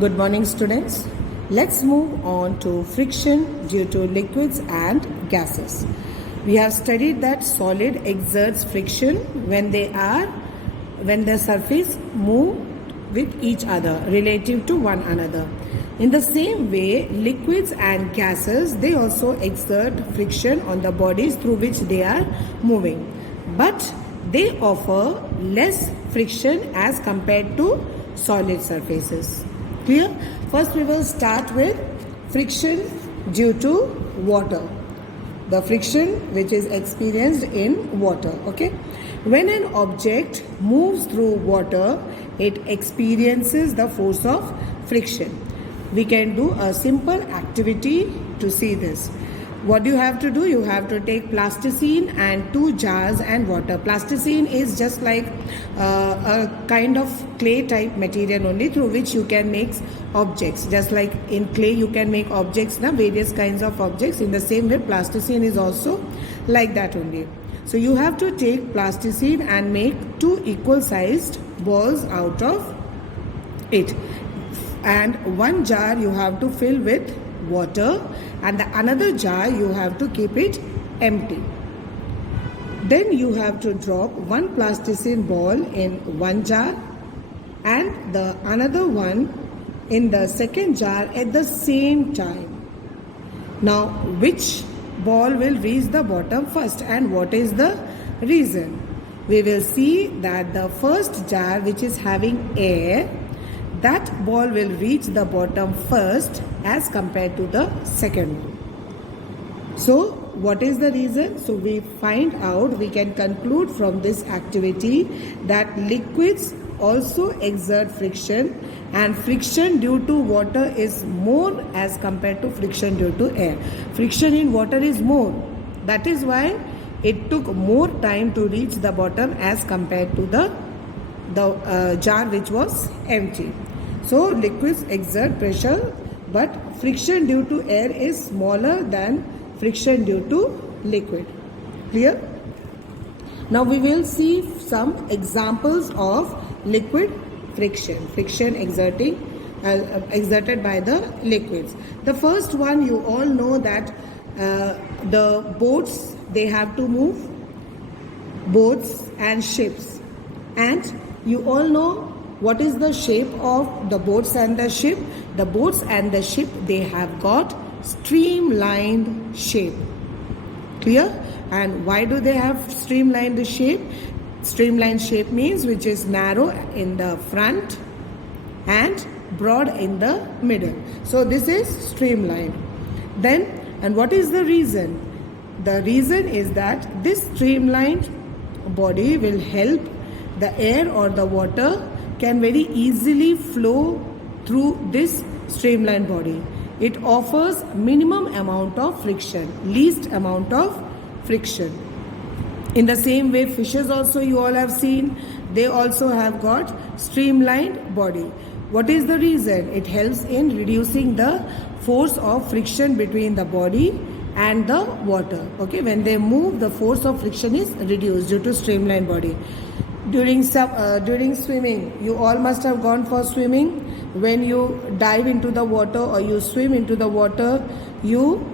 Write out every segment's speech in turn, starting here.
Good morning, students. Let's move on to friction due to liquids and gases. We have studied that solid exerts friction when the surface move with each other relative to one another. In the same way, liquids and gases, they also exert friction on the bodies through which they are moving, but they offer less friction as compared to solid surfaces. Clear? First we will start with friction due to water. The friction which is experienced in water. Okay. When an object moves through water, it experiences the force of friction. We can do a simple activity to see this. What you have to do? You have to take plasticine and 2 jars and water. Plasticine is just like a kind of clay type material only through which you can make objects. Just like in clay you can make objects, various kinds of objects. In the same way, plasticine is also like that only. So you have to take plasticine and make 2 equal sized balls out of it. And 1 jar you have to fill with water, and the another jar you have to keep it empty. Then you have to drop 1 plasticine ball in 1 jar and the another one in the second jar at the same time. Now, which ball will reach the bottom first, and what is the reason? We will see that the first jar, which is having air, that ball will reach the bottom first as compared to the second one. So, what is the reason? So, we find out, we can conclude from this activity that liquids also exert friction, and friction due to water is more as compared to friction due to air. Friction in water is more. That is why it took more time to reach the bottom as compared to the jar which was empty. So liquids exert pressure, but friction due to air is smaller than friction due to liquid. Clear? Now we will see some examples of liquid friction. Friction exerted by the liquids. The first one, you all know that the boats, they have to move, boats and ships. And you all know what is the shape of the boats and the ship? The boats and the ship, they have got streamlined shape. Clear? And why do they have streamlined shape? Streamlined shape means which is narrow in the front and broad in the middle. So this is streamlined. Then, and what is the reason? The reason is that this streamlined body will help the air or the water can very easily flow through this streamlined body. It offers minimum amount of friction, least amount of friction. In the same way, fishes also you all have seen, they also have got streamlined body. What is the reason? It helps in reducing the force of friction between the body and the water. Okay, when they move, the force of friction is reduced due to streamlined body. During swimming, you all must have gone for swimming. When you dive into the water or you swim into the water, you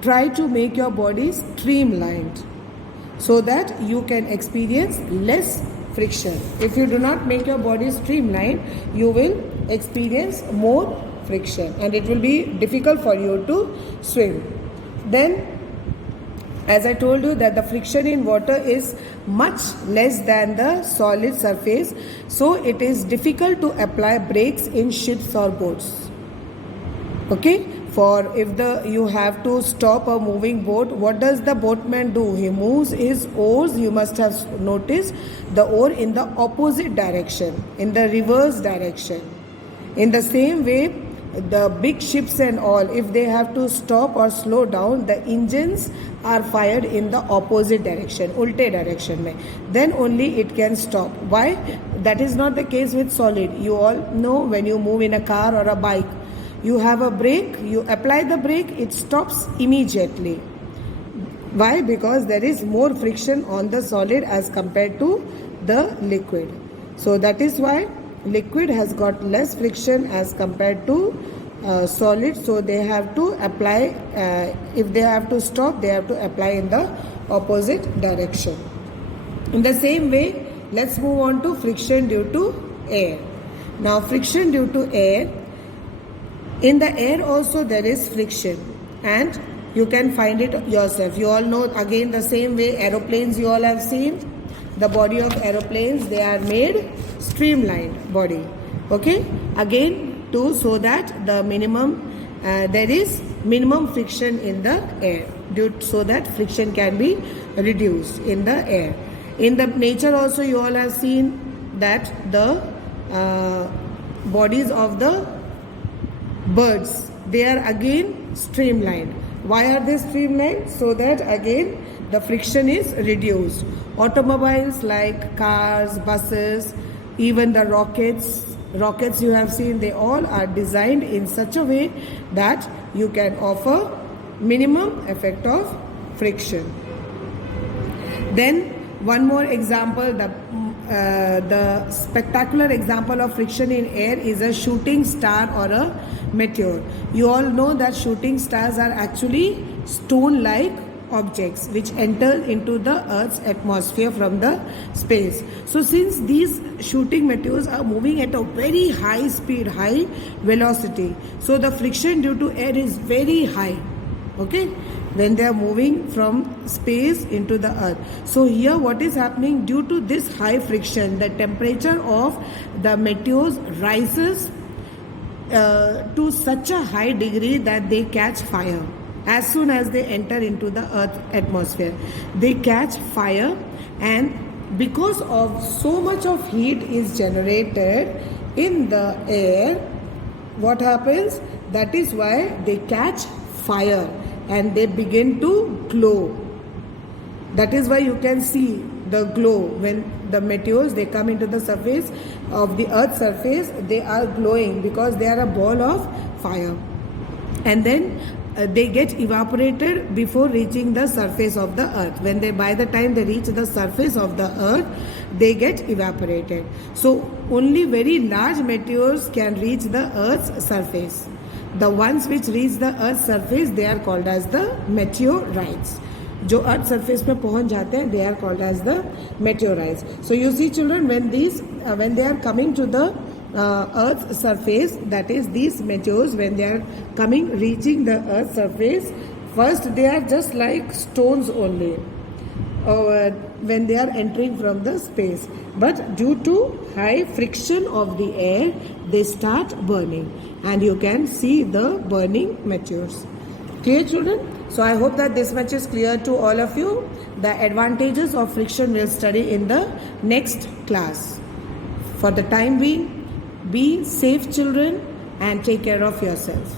try to make your body streamlined so that you can experience less friction. If you do not make your body streamlined, you will experience more friction and it will be difficult for you to swim. Then, as I told you that the friction in water is much less than the solid surface, so it is difficult to apply brakes in ships or boats. Okay, for if you have to stop a moving boat, what does the boatman do? He moves his oars, you must have noticed, the oar in the opposite direction, in the reverse direction. In the same way, the big ships and all, if they have to stop or slow down, the engines are fired in the opposite direction, ulte direction mein. Then only it can stop. Why? That is not the case with solid. You all know when you move in a car or a bike, you have a brake, you apply the brake, it stops immediately. Why? Because there is more friction on the solid as compared to the liquid. So that is why liquid has got less friction as compared to solid, so they have to apply, if they have to stop, they have to apply in the opposite direction. In the same way, let's move on to friction due to air. Now, friction due to air, in the air also there is friction, and you can find it yourself. You all know, again, the same way aeroplanes you all have seen. The body of aeroplanes, they are made streamlined body. Okay, again, so that the minimum, there is minimum friction in the air, so that friction can be reduced in the air. In the nature also you all have seen that the bodies of the birds, they are again streamlined. Why are they streamlined? So that again the friction is reduced. Automobiles like cars, buses, even the rockets you have seen, they all are designed in such a way that you can offer minimum effect of friction. Then one more example, the spectacular example of friction in air is a shooting star or a meteor. You all know that shooting stars are actually stone-like objects which enter into the Earth's atmosphere from the space. So since these shooting meteors are moving at a very high speed, high velocity, so the friction due to air is very high, okay, when they are moving from space into the Earth. So here what is happening, due to this high friction, the temperature of the meteors rises to such a high degree that they catch fire. As soon as they enter into the Earth atmosphere, they catch fire, and because of so much of heat is generated in the air, what happens? That is why they catch fire and they begin to glow. That is why you can see the glow when the meteors, they come into the surface of the Earth's surface. They are glowing because they are a ball of fire, and then they get evaporated before reaching the surface of the Earth. When they, by the time they reach the surface of the Earth, they get evaporated. So only very large meteors can reach the Earth's surface. The ones which reach the Earth's surface, they are called as the meteorites. जो earth surface पे पहुंच जाते हैं, they are called as the meteorites. So you see children, when they are coming to the Earth's surface, that is these meteors, when they are reaching the Earth's surface, first they are just like stones only when they are entering from the space. But due to high friction of the air, they start burning, and you can see the burning meteors. Clear children? So I hope that this much is clear to all of you. The advantages of friction we'll study in the next class. For the time being, be safe children and take care of yourself.